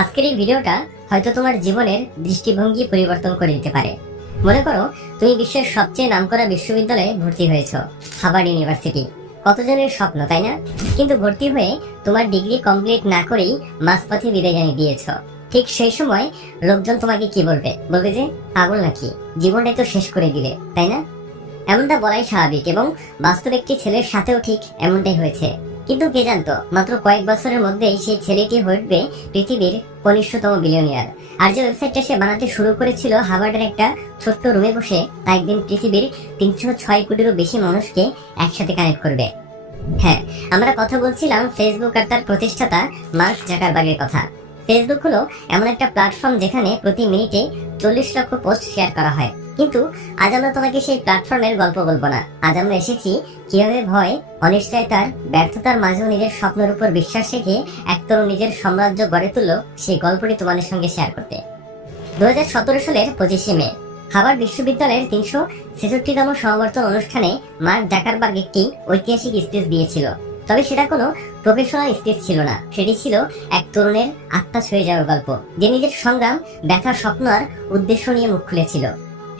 আজকের এই ভিডিওটা হয়তো তোমার জীবনের দৃষ্টিভঙ্গি পরিবর্তন করে দিতে পারে। মনে করো তুমি বিশ্বের সবচেয়ে নামকরা বিশ্ববিদ্যালয়ে ভর্তি হয়েছো, হার্ভার্ড ইউনিভার্সিটি। কতজনের স্বপ্ন, তাই না? কিন্তু ভর্তি হয়ে তোমার ডিগ্রি কমপ্লিট না করেই মাঝপথে বিদায় জানিয়ে দিয়েছো। ঠিক সেই সময় লোকজন তোমাকে কি বলবে? বলবে যে পাগল নাকি, জীবনটাই তো শেষ করে দিলে, তাই না? এমনটা বলাই স্বাভাবিক এবং বাস্তব একটি ছেলের সাথেও ঠিক এমনটাই হয়েছে। কিন্তু কে জানতো মাত্র কয়েক বছরের মধ্যেই সেই ছেলেটি হয়ে উঠবে পৃথিবীর কনিষ্ঠতম বিলিয়নিয়ার। আর যে ওয়েবসাইটটা সে বানাতে শুরু করেছিল হার্ভার্ডের একটা ছোট্ট রুমে বসে, তা একদিন পৃথিবীর 306 কোটিরও বেশি মানুষকে একসাথে কানেক্ট করবে। হ্যাঁ, আমরা কথা বলছিলাম ফেসবুক আর তার প্রতিষ্ঠাতা মার্ক জাকারবার্গের কথা। ফেসবুক হলো এমন একটা প্ল্যাটফর্ম যেখানে প্রতি মিনিটে 40 লক্ষ পোস্ট শেয়ার করা হয়। কিন্তু আজ আমরা তোমাকে সেই প্ল্যাটফর্মের গল্প বলবো না। আজ আমরা এসেছি কিভাবে ভয়, অনিশ্চয়তার, ব্যর্থতার মাঝেও নিজের স্বপ্নের উপর বিশ্বাস রেখে এক তরুণ নিজের সাম্রাজ্য গড়ে তুললো, সেই গল্পটি তোমাদের সঙ্গে শেয়ার করতে। 2017 সালের 25শে মে হার্ভার্ড বিশ্ববিদ্যালয়ের 366তম সমাবর্তন অনুষ্ঠানে মার্ক জাকারবার্গ একটি ঐতিহাসিক স্পিচ দিয়েছিল। তবে সেটা কোনো প্রফেশনাল স্পিচ ছিল না, সেটি ছিল এক তরুণের আত্মা ছুঁয়ে যাওয়ার গল্প, যে নিজের সংগ্রাম, ব্যথা, স্বপ্ন আর উদ্দেশ্য নিয়ে মুখ খুলেছিল।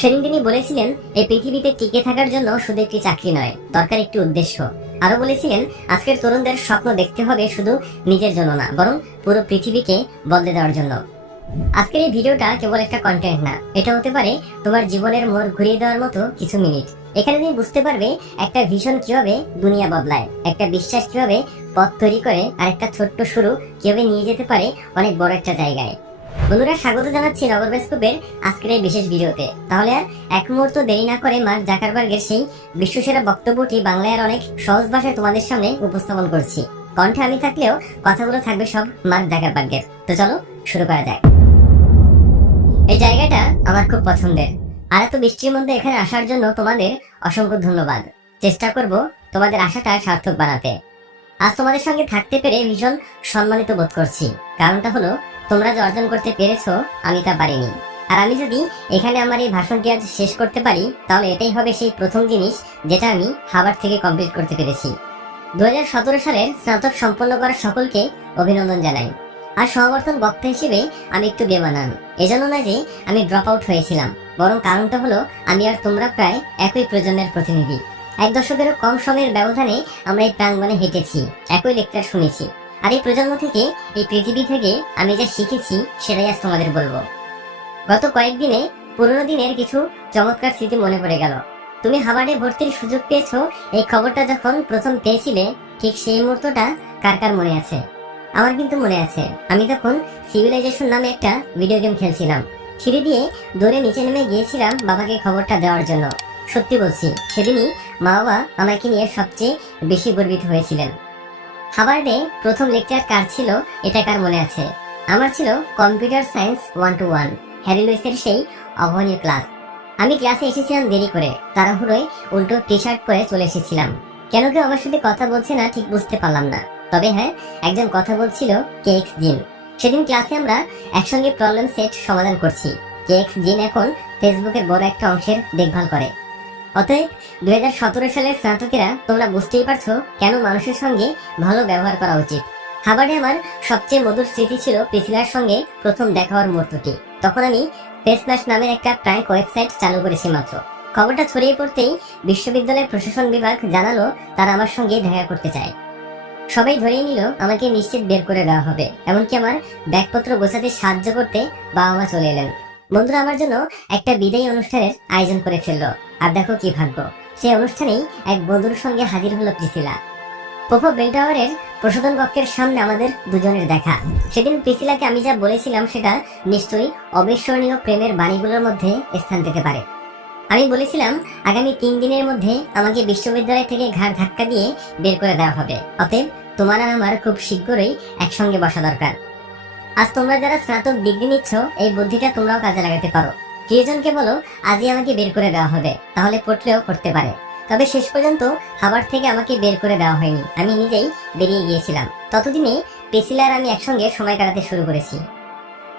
সেদিন তিনি বলেছিলেন, এই পৃথিবীতে টিকে থাকার জন্য শুধু একটি চাকরি নয়, দরকার একটি উদ্দেশ্য। আরো বলেছিলেন, আজকের তরুণদের স্বপ্ন দেখতে হবে শুধু নিজের জন্য না, বরং পুরো পৃথিবীকে বদলে দেওয়ার জন্য। আজকের এই ভিডিওটা কেবল একটা কন্টেন্ট না, এটা হতে পারে তোমার জীবনের মোড় ঘুরিয়ে দেওয়ার মতো কিছু মিনিট। এখানে তুমি বুঝতে পারবে একটা ভিশন কিভাবে দুনিয়া বদলায়, একটা বিশ্বাস কিভাবে পথ তৈরি করে, আর একটা ছোট্ট শুরু কিভাবে নিয়ে যেতে পারে অনেক বড় একটা জায়গায়। বন্ধুরা, স্বাগত জানাচ্ছি নগর বেস্কোপের আজকের এই বিশেষ ভিডিওতে। তাহলে আর এক মুহূর্ত দেরি না করে মার্ক জাকারবার্গের সেই বিশ্বসেরা বক্তব্যটি বাংলায় আর অনেক সহজ ভাষায় তোমাদের সামনে উপস্থাপন করছি। কণ্ঠে আমি থাকলেও কথাগুলো থাকবে সব মার্ক জাকারবার্গের। তো চলো শুরু করা যাক। এই জায়গাটা আমার খুব পছন্দের, আর এত বৃষ্টির মধ্যে এখানে আসার জন্য তোমাদের অসংখ্য ধন্যবাদ। চেষ্টা করব তোমাদের আশাটা সার্থক বানাতে। আজ তোমাদের সঙ্গে থাকতে পেরে ভীষণ সম্মানিত বোধ করছি। কারণটা হলো, তোমরা যে অর্জন করতে পেরেছো আমি তা পারিনি। আর আমি যদি এখানে আমার এই ভাষণটি আজ শেষ করতে পারি, তাহলে এটাই হবে সেই প্রথম জিনিস যেটা আমি হার্ভার্ড থেকে কমপ্লিট করতে পেরেছি। 2017 সালের স্নাতক সম্পন্ন করা সকলকে অভিনন্দন জানাই। আর সমাবর্তন বক্তা হিসেবে আমি একটু বেমানান, এজন্য নয় যে আমি ড্রপ আউট হয়েছিলাম, বরং কারণটা হলো আমি আর তোমরা প্রায় একই প্রজন্মের প্রতিনিধি। 1 দশকেরও কম সময়ের ব্যবধানে আমরা এই প্রাঙ্গণে হেঁটেছি, একই লেকচার শুনেছি। আর এই প্রজন্ম থেকে, এই পৃথিবী থেকে আমি যা শিখেছি সেটাই আজ তোমাদের বলবো। গত কয়েকদিনে পুরোনো দিনের কিছু চমৎকার স্মৃতি মনে পড়ে গেল। তুমি হার্ভার্ডে ভর্তির সুযোগ পেয়েছো, এই খবরটা যখন প্রথম পেয়েছিলে, ঠিক সেই মুহূর্তটা কার কার মনে আছে? আমার কিন্তু মনে আছে। আমি তখন সিভিলাইজেশন নামে একটা ভিডিও গেম খেলছিলাম। সিঁড়ি দিয়ে দৌড়ে নিচে নেমে গিয়েছিলাম বাবাকে খবরটা দেওয়ার জন্য। সত্যি বলছি, সেদিনই মা বাবা আমাকে নিয়ে সবচেয়ে বেশি গর্বিত হয়েছিলেন। হার্ভার্ডে প্রথম লেকচার কার ছিল এটা কার মনে আছে? আমার ছিল কম্পিউটার সায়েন্স 1-1, হ্যারি লুইসের সেই অভাবনীয় ক্লাস। আমি ক্লাসে এসেছিলাম দেরি করে, তাড়াহুড়োয় উল্টো টি শার্ট পরে চলে এসেছিলাম। কেন কেউ আমার সাথে কথা বলছে না ঠিক বুঝতে পারলাম না। তবে হ্যাঁ, একজন কথা বলছিল, কেএক্স জিন। সেদিন ক্লাসে আমরা একসঙ্গে প্রবলেম সেট সমাধান করছি। কেএক্স জিন এখন ফেসবুকের বড় একটা অংশের দেখভাল করে। অতএব 2017 সালের স্নাতকেরা, তোমরা বুঝতেই পারছো কেন মানুষের সঙ্গে ভালো ব্যবহার করা উচিত। হার্ভার্ডে আমার সবচেয়ে মধুর স্মৃতি ছিল প্রিসিলার সঙ্গে প্রথম দেখা হওয়ার মুহূর্তটি। তখন আমি ফেসম্যাশ নামের একটা প্র্যাঙ্ক ওয়েবসাইট চালু করেছি মাত্র। খবরটা ছড়িয়ে পড়তেই বিশ্ববিদ্যালয়ের প্রশাসন বিভাগ জানালো তারা আমার সঙ্গে দেখা করতে চায়। সবাই ধরেই নিল আমাকে নিশ্চিত বের করে দেওয়া হবে। এমনকি আমার ব্যাগপত্র গোছাতে সাহায্য করতে বাবা মা চলে এলেন। বন্ধুরা আমার জন্য একটা বিদায়ী অনুষ্ঠানের আয়োজন করে ফেললো। আর দেখো কি ভাগ্য, সেই অনুষ্ঠানেই এক বন্ধুর সঙ্গে হাজির হলো প্রিসিলা। পোপো বেল টাওয়ারের প্রশোধন কক্ষের সামনে আমাদের দুজনের দেখা। সেদিন প্রিসিলাকে আমি যা বলেছিলাম সেটা নিশ্চয়ই অবিস্মরণীয় প্রেমের বাণীগুলোর মধ্যে স্থান পেতে পারে। আমি বলেছিলাম আগামী 3 দিনের মধ্যে আমাকে বিশ্ববিদ্যালয় থেকে ঘাড় ধাক্কা দিয়ে বের করে দেওয়া হবে। অতএব তোমার আর আমার খুব শীঘ্রই একসঙ্গে বসা দরকার। আজ তোমরা যারা স্নাতক ডিগ্রি নিচ্ছ, এই বুদ্ধিটা তোমরাও কাজে লাগাতে পারো। প্রিয়জনকে বলো আজই আমাকে বের করে দেওয়া হবে, তাহলে পড়লেও পড়তে পারে। তবে শেষ পর্যন্ত হার্ভার্ড থেকে আমাকে বের করে দেওয়া হয়নি, আমি নিজেই বেরিয়ে গিয়েছিলাম। ততদিনে প্রিসিলা আর আমি একসঙ্গে সময় কাটাতে শুরু করেছি।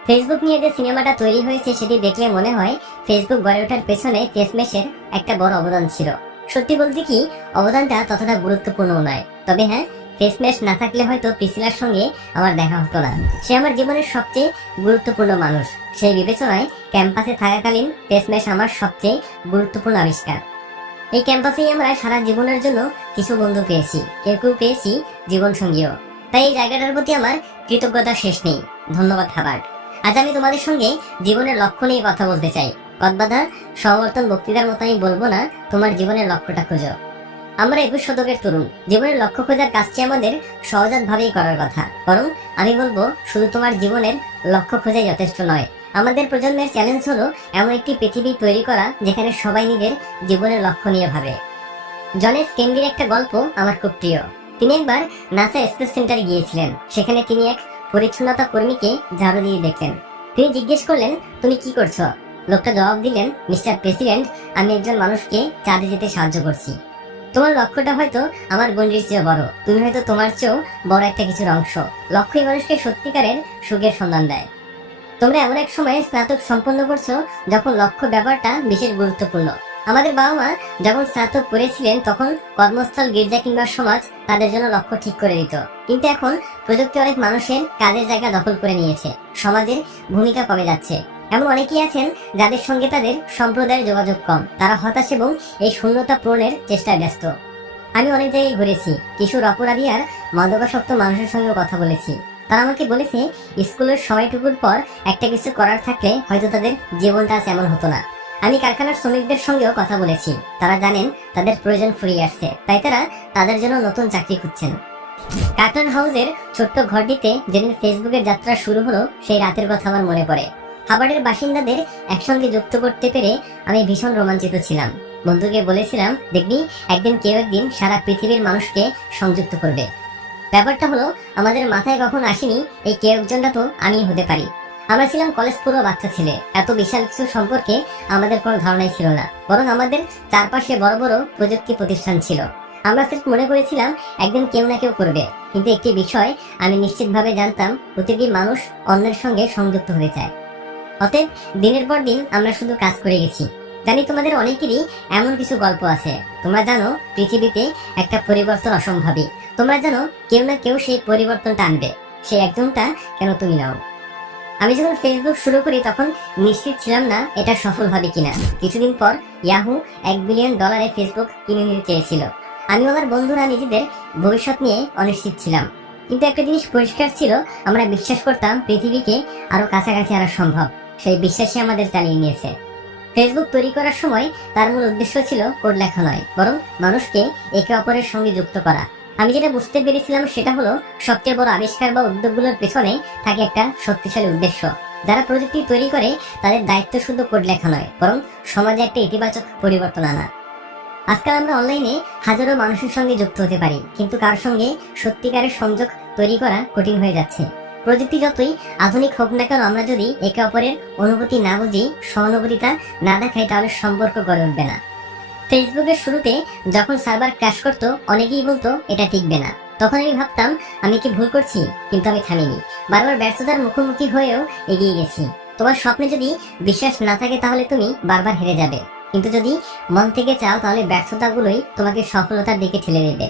ফেসবুক নিয়ে যে সিনেমাটা তৈরি হয়েছে সেটি দেখলে মনে হয় ফেসবুক গড়ে ওঠার পেছনে ফেসম্যাশের একটা বড় অবদান ছিল। সত্যি বলতে কি, অবদানটা ততটা গুরুত্বপূর্ণ নয়। তবে হ্যাঁ, ফেস ম্যাশ না থাকলে হয়তো প্রিসিলার সঙ্গে আমার দেখা হতো না। সে আমার জীবনের সবচেয়ে গুরুত্বপূর্ণ মানুষ। সেই বিবেচনায় ক্যাম্পাসে থাকাকালীন ফেস ম্যাশ আমার সবচেয়ে গুরুত্বপূর্ণ আবিষ্কার। এই ক্যাম্পাসেই আমরা সারা জীবনের জন্য কিছু বন্ধু পেয়েছি, কেউ কেউ পেয়েছি জীবন সঙ্গীও। তাই এই জায়গাটার প্রতি আমার কৃতজ্ঞতা শেষ নেই। ধন্যবাদ হাবার্ড। আজ আমি তোমাদের সঙ্গে জীবনের লক্ষ্য নিয়ে কথা বলতে চাই। কদবাধা সমর্থন বক্তৃতার মতো আমি বলবো না তোমার জীবনের লক্ষ্যটা খোঁজো। আমরা 21 শতকের তরুণ, জীবনের লক্ষ্য খোঁজার কাজটি আমাদের সহজাত ভাবেই করার কথা। বরং আমি বলবো শুধু তোমার জীবনের লক্ষ্য খোঁজাই যথেষ্ট নয়। আমাদের প্রজন্মের চ্যালেঞ্জ হলো এমন একটি পৃথিবী তৈরি করা যেখানে সবাই নিজের জীবনের লক্ষ্য নিয়ে ভাবে। জন এফ কেনেডির একটা গল্প আমার খুব প্রিয়। তিনি একবার নাসা স্পেস সেন্টারে গিয়েছিলেন। সেখানে তিনি এক পরিচ্ছন্নতা কর্মীকে ঝাড়ু দিয়ে দেখলেন। তিনি জিজ্ঞেস করলেন, তুমি কি করছো? লোকটা জবাব দিলেন, মিস্টার প্রেসিডেন্ট, আমি একজন মানুষকে চাঁদে যেতে সাহায্য করছি। তোমার লক্ষ্যটা হয়তো আমার গণ্ডির চেয়েও বড়। তুমি হয়তো তোমার চেয়েও বড় একটা কিছুর অংশ। লক্ষ্যই মানুষকে সত্যিকারের সুখের সন্ধান দেয়। তোমরা এমন এক সময়ে স্নাতক সম্পন্ন করছো যখন লক্ষ্য ব্যাপারটা বিশেষ গুরুত্বপূর্ণ। আমাদের বাবা মা যখন স্নাতক করেছিলেন তখন কর্মস্থল, গির্জা কিংবা সমাজ তাদের জন্য লক্ষ্য ঠিক করে দিত। কিন্তু এখন প্রযুক্তি অনেক মানুষের কাজের জায়গা দখল করে নিয়েছে। সমাজের ভূমিকা কমে যাচ্ছে। এমন অনেকেই আছেন যাদের সঙ্গে তাদের সম্প্রদায়ের যোগাযোগ কম। তারা হতাশ এবং এই শূন্যতা পূরণের চেষ্টায় ব্যস্ত। আমি অনেক জায়গায় ঘুরেছি, কিশোর অপরাধী আর মাদকাসক্ত মানুষের সঙ্গে কথা বলেছি। তারা আমাকে বলেছে স্কুলের সময়টুকুর পর একটা কিছু করার থাকলে হয়তো তাদের জীবনটা এমন হতো না। আমি কারখানার শ্রমিকদের সঙ্গেও কথা বলেছি। তারা জানেন তাদের প্রয়োজন ফুরিয়ে আসছে, তাই তারা তাদের জন্য নতুন চাকরি খুঁজছেন। কার্টন হাউসের ছোট্ট ঘরটিতে যেদিন ফেসবুকের যাত্রা শুরু হলো সেই রাতের কথা আমার মনে পড়ে। হাবার্ডের বাসিন্দাদের একসঙ্গে যুক্ত করতে পেরে আমি ভীষণ রোমাঞ্চিত ছিলাম। বন্ধুকে বলেছিলাম, দেখবি একদিন কেউ একদিন সারা পৃথিবীর মানুষকে সংযুক্ত করবে। ব্যাপারটা হলো আমাদের মাথায় কখন আসেনি এই কেউ একজনটা তো আমি হতে পারি। আমরা ছিলাম কলেজ পুরো বাচ্চা ছেলে। এত বিশাল কিছু সম্পর্কে আমাদের কোনো ধারণাই ছিল না। বরং আমাদের চারপাশে বড় বড় প্রযুক্তি প্রতিষ্ঠান ছিল। আমরা সির্ফ মনে করেছিলাম একদিন কেউ না কেউ করবে। কিন্তু একটি বিষয় আমি নিশ্চিতভাবে জানতাম, প্রতিটি মানুষ অন্যের সঙ্গে সংযুক্ত হতে চায়। অতএব দিনের পর দিন আমরা শুধু কাজ করে গেছি। জানি তোমাদের অনেকেরই এমন কিছু গল্প আছে। তোমরা জানো পৃথিবীতে একটা পরিবর্তন অসম্ভবই। তোমরা জানো কেউ না কেউ সেই পরিবর্তনটা আনবে। সেই একজনটা কেন তুমি নাও। আমি যখন ফেসবুক শুরু করি তখন নিশ্চিত ছিলাম না এটা সফল হবে কিনা। কিছুদিন পর ইয়াহু $1 বিলিয়ন ফেসবুক কিনে নিতে চেয়েছিল। আমি আমার বন্ধুরা নিজেদের ভবিষ্যৎ নিয়ে অনিশ্চিত ছিলাম। কিন্তু একটা জিনিস পরিষ্কার ছিল, আমরা বিশ্বাস করতাম পৃথিবীকে আরো কাছাকাছি আনা সম্ভব। সেই বিশ্বাসই আমাদের চালিয়ে নিয়েছে। ফেসবুক তৈরি করার সময় তার মূল উদ্দেশ্য ছিল কোড লেখা নয়, বরং মানুষকে একে অপরের সঙ্গে যুক্ত করা। আমি যেটা বুঝতে পেরেছিলাম সেটা হলো সবচেয়ে বড় আবিষ্কার বা উদ্যোগগুলোর পেছনে থাকে একটা শক্তিশালী উদ্দেশ্য। যারা প্রযুক্তি তৈরি করে তাদের দায়িত্ব শুধু কোড লেখা নয়, বরং সমাজে একটা ইতিবাচক পরিবর্তন আনা। আজকাল আমরা অনলাইনে হাজারো মানুষের সঙ্গে যুক্ত হতে পারি, কিন্তু কার সঙ্গে সত্যিকারের সংযোগ তৈরি করা কঠিন হয়ে যাচ্ছে। প্রযুক্তি যতই আধুনিক হোক না কেন, আমরা যদি একে অপরের অনুভূতি না বুঝি, সহানুভূতিটা না দেখাই, তাহলে সম্পর্ক গড়ে উঠবে না। ফেসবুকের শুরুতে যখন সার্ভার ক্র্যাশ করতো অনেকেই বলতো এটা টিকবে না। তখন আমি ভাবতাম আমি কি ভুল করছি, কিন্তু আমি থামিনি। বারবার ব্যর্থতার মুখোমুখি হয়েও এগিয়ে গেছি। তোমার স্বপ্নে যদি বিশ্বাস না থাকে তাহলে তুমি বারবার হেরে যাবে, কিন্তু যদি মন থেকে চাও তাহলে ব্যর্থতাগুলোই তোমাকে সফলতার দিকে ঠেলে দেবে।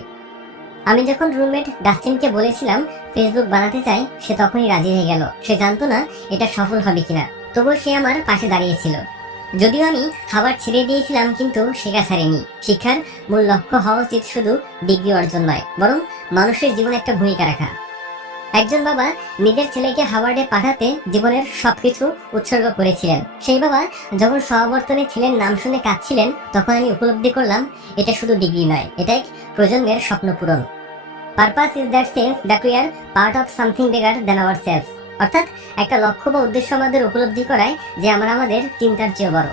আমি যখন রুমমেট ডাস্টিনকে বলেছিলাম ফেসবুক বানাতে চাই, সে তখনই রাজি হয়ে গেল। সে জানতো না এটা সফল হবে কিনা, তবুও সে আমার পাশে দাঁড়িয়েছিল। যদিও আমি খাবার ছেড়ে দিয়েছিলাম, কিন্তু শেখা ছাড়েনি। শিক্ষার মূল লক্ষ্য হওয়া উচিত শুধু ডিগ্রি অর্জন নয়, বরং মানুষের জীবনে একটা ভূমিকা রাখা। একজন বাবা নিজের ছেলেকে হাওয়ার্ডে পাঠাতে জীবনের সবকিছু উৎসর্গ করেছিলেন। সেই বাবা যখন সমাবর্তনে ছেলের নাম শুনে কাঁদছিলেন, তখন আমি উপলব্ধি করলাম এটা শুধু ডিগ্রি নয়, এটা এক প্রজন্মের স্বপ্ন পূরণ। Purpose is that sense that we are part of something bigger than ourselves. অর্থাৎ একটা লক্ষ্য বা উদ্দেশ্য আমাদের উপলব্ধি করায় যে আমরা আমাদের চিন্তার চেয়ে বড়।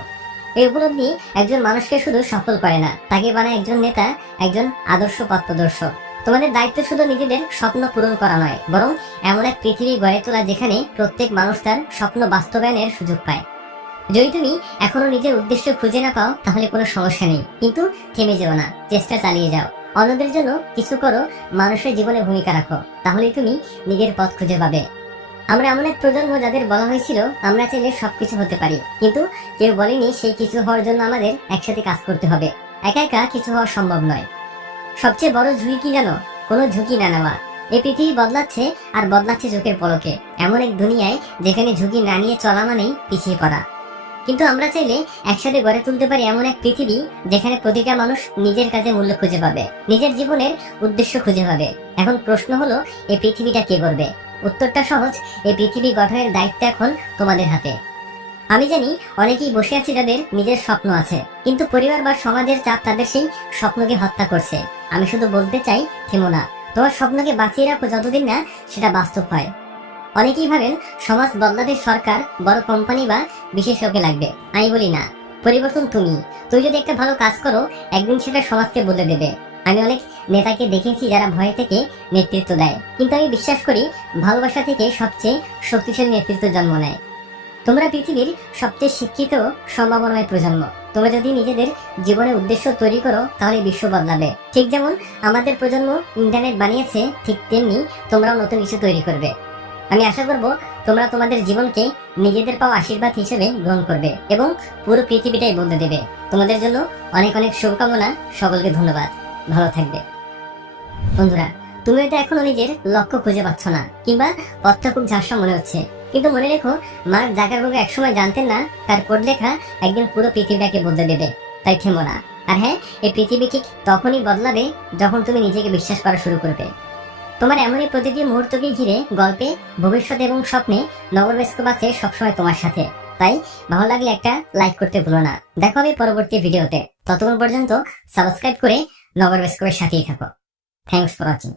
এই উপলব্ধি একজন মানুষকে শুধু সফল করে না, তাকে বানায় একজন নেতা, একজন আদর্শ পথপ্রদর্শক। তোমাদের দায়িত্ব শুধু নিজেদের স্বপ্ন পূরণ করা নয়, বরং এমন এক পৃথিবী গড়ে তোলা যেখানে প্রত্যেক মানুষ তার স্বপ্ন বাস্তবায়নের সুযোগ পায়। যদি তুমি এখনো নিজের উদ্দেশ্য খুঁজে না পাও তাহলে কোনো সমস্যা নেই, কিন্তু থেমে যেও না, চেষ্টা চালিয়ে যাও। অন্যদের জন্য কিছু করো, মানুষের জীবনে ভূমিকা রাখো, তাহলেই তুমি নিজের পথ খুঁজে পাবে। আমরা এমন এক প্রজন্ম যাদের বলা হয়েছিল আমরা চাইলে সবকিছু হতে পারি, কিন্তু কেউ বলেনি সেই কিছু হওয়ার জন্য আমাদের একসাথে কাজ করতে হবে। একা একা কিছু হওয়া সম্ভব নয়। সবচেয়ে বড় ঝুঁকি কি জানো? কোনো ঝুঁকি না নেওয়া। এই পৃথিবী বদলাচ্ছে, আর বদলাচ্ছে চোখের পলকে। এমন এক দুনিয়ায় যেখানে ঝুঁকি না নিয়ে চলা মানেই পিছিয়ে পড়া। কিন্তু আমরা চাইলে একসাথে গড়ে তুলতে পারি এমন এক পৃথিবী যেখানে প্রতিটা মানুষ নিজের কাজে মূল্য খুঁজে পাবে, নিজের জীবনের উদ্দেশ্য খুঁজে পাবে। এখন প্রশ্ন হলো, এই পৃথিবীটা কে গড়বে? উত্তরটা সহজ, এই পৃথিবী গঠনের দায়িত্ব এখন তোমাদের হাতে। আমি জানি অনেকেই বসে আছে যাদের নিজের স্বপ্ন আছে, কিন্তু পরিবার বা সমাজের চাপ তাদের সেই স্বপ্নকে হত্যা করছে। আমি শুধু বলতে চাই, থেমো না। তোমার স্বপ্নকে বাঁচিয়ে রাখো যতদিন না সেটা বাস্তব হয়। অনেকেই ভাবেন সমাজ বদলাতে সরকার, বড় কোম্পানি বা বিশেষজ্ঞ লাগবে। আমি বলি না, পরিবর্তন তুমি যদি একটা ভালো কাজ করো, একদিন সেটা সমাজকে বদলে দেবে। আমি অনেক নেতাকে দেখেছি যারা ভয় থেকে নেতৃত্ব দেয়, কিন্তু আমি বিশ্বাস করি ভালোবাসা থেকে সবচেয়ে শক্তিশালী নেতৃত্ব জন্ম নেয়। তোমরা পৃথিবীর সবচেয়ে শিক্ষিত সম্ভাবনাময় প্রজন্ম। তোমরা যদি নিজেদের জীবনে উদ্দেশ্য তৈরি করো, তাহলে বিশ্ব বদলাবে। ঠিক যেমন আমাদের প্রজন্ম ইন্টারনেট বানিয়েছে, ঠিক তেমনি তোমরাও নতুন কিছু তৈরি করবে। আমি আশা করব তোমরা তোমাদের জীবনকে নিজেদের পাওয়া আশীর্বাদ হিসেবে গ্রহণ করবে এবং পুরো পৃথিবীটাই বদলে দেবে। তোমাদের জন্য অনেক অনেক শুভকামনা। সকলকে ধন্যবাদ। ভালো থাকবে। বন্ধুরা, তুমি হয়তো এখনো নিজের লক্ষ্য খুঁজে পাচ্ছ না, কিংবা পথটা খুব ঝাপসা মনে হচ্ছে, কিন্তু মনে রেখো, মার্ক জাকারবার্গ একসময় জানতেন না তার কোড লেখা একদিন পুরো পৃথিবীটাকে বদলে দেবে। তাই থেমো না। আর হ্যাঁ, এই পৃথিবী ঠিক তখনই বদলাবে যখন তুমি নিজেকে বিশ্বাস করা শুরু করবে। তোমার এমনই প্রতিটি মুহূর্তকে ঘিরে গল্পে, ভবিষ্যৎ এবং স্বপ্নে নগর বেস্কোপ আছে সবসময় তোমার সাথে। তাই ভালো লাগলে একটা লাইক করতে ভুলো না। দেখা হবে পরবর্তী ভিডিওতে। ততক্ষণ পর্যন্ত সাবস্ক্রাইব করে নগর বেস্কোপের সাথেই থাকো। Thanks for watching.